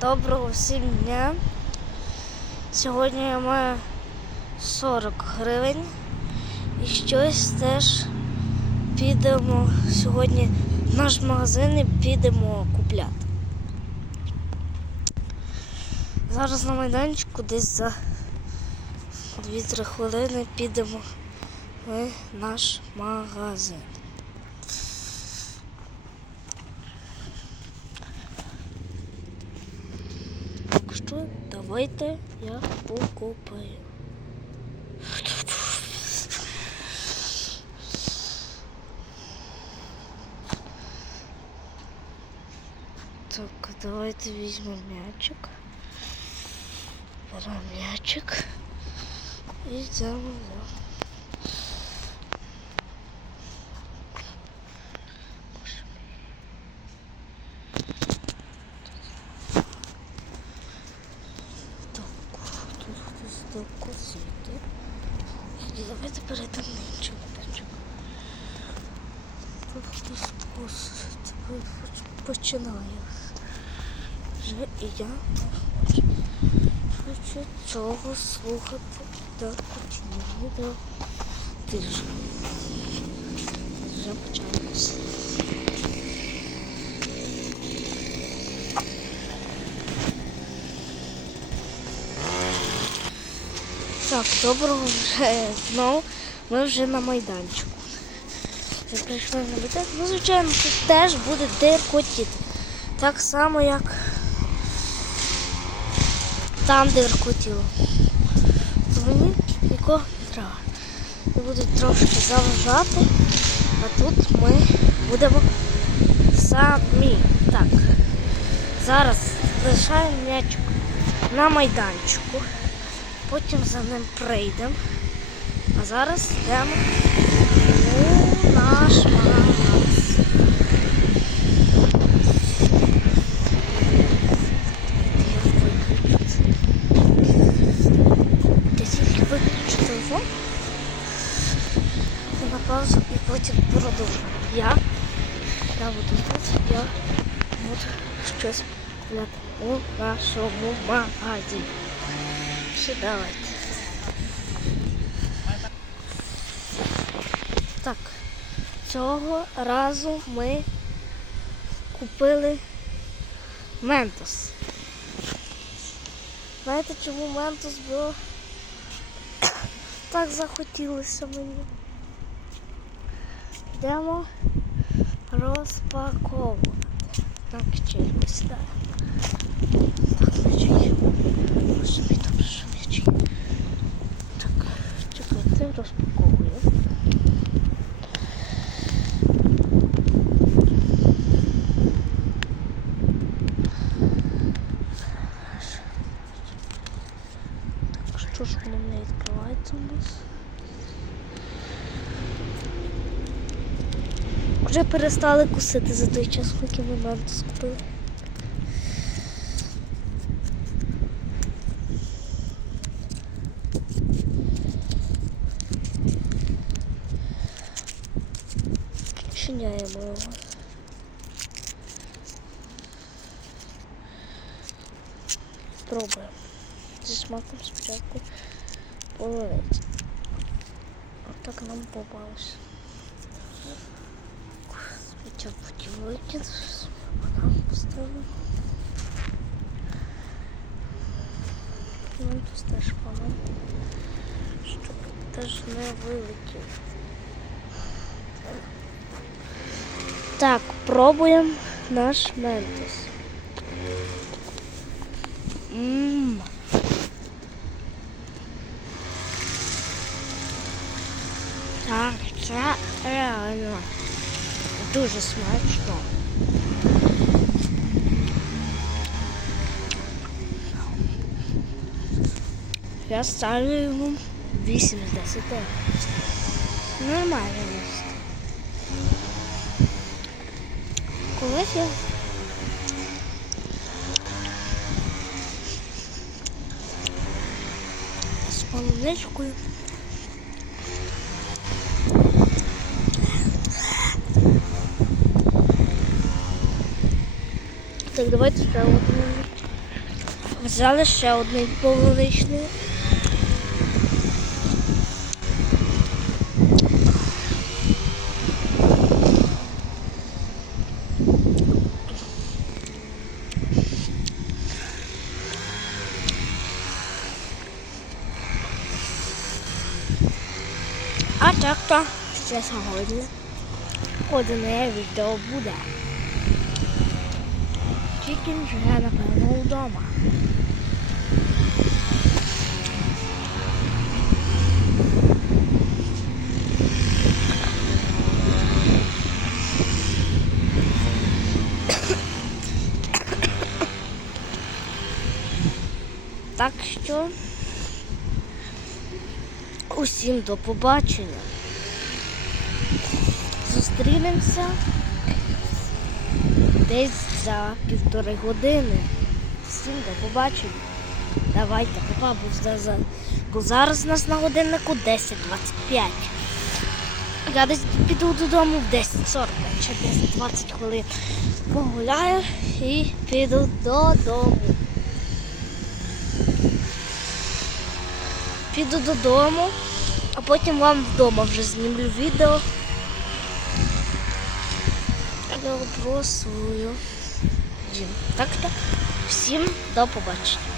Доброго всім дня. Сьогодні я маю 40 гривень і щось теж підемо сьогодні в наш магазин і підемо купляти. Зараз на майданчику десь за 2-3 хвилини підемо в наш магазин. Що давайте я покупаю. Так, давайте візьмемо м'ячик. Беремо м'ячик і йдемо І тепер перейдемо нічого. Тут хтось. Починає. Вже і я хочу. Цього слухати до кінця. Тижня. Вже почалося. Так, доброго вже знову. Ми вже на майданчику. Вже прийшли на майданчик. Ну, звичайно, тут теж буде диркотіти. Так само, як там диркотіло. Мені нікого не треба. Вони будуть трошки заважати, а тут ми будемо самі. Так. Зараз лишаємо м'ячик на майданчику. Потім за ним прийдемо. А зараз йдемо у наш магаз. Я тільки виключу телефон. На паузу і потім продовжу. Я, я буду тут, я буду щось у нашому магазині. Ще давайте. Так, цього разу ми купили ментос. Знаєте, чому ментос було? Так захотілося мені. Йдемо розпаковувати. Так, чайку сідаємо. Так, значить. Мій, добре, що м'ячі. Так, чекайте, розпаковую. Так, що ж воно не відкривається у нас? Вже перестали кусити за той час, поки ми манту купили. Відчиняємо його. Пробуємо. Зі смаком спочатку половиці. Отак нам попалося. Спочатку потім викид, нам поставимо. Ну, тут теж паном, щоб теж не вилетів. Так, пробуємо наш ментос. Ммм. Так, це реально дуже смачно. Я ставлю йому 8 з 10. Нормально Колись з полуничкою. Так, давайте ще одну. Взяли ще один полуничний. Так то ще сьогодні одне відео буде. Тільки вже напевно вдома. Так що усім до побачення. Зустрінемося десь за півтори години. Всім до побачення. Давайте, папа, бо за- за- бо зараз у нас на годиннику 10.25. Я десь піду додому в 10.40, ще 10-20 хвилин погуляю і піду додому. Піду додому, а потім вам вдома вже знімлю відео. Я дім. Так-то. всім до побачення.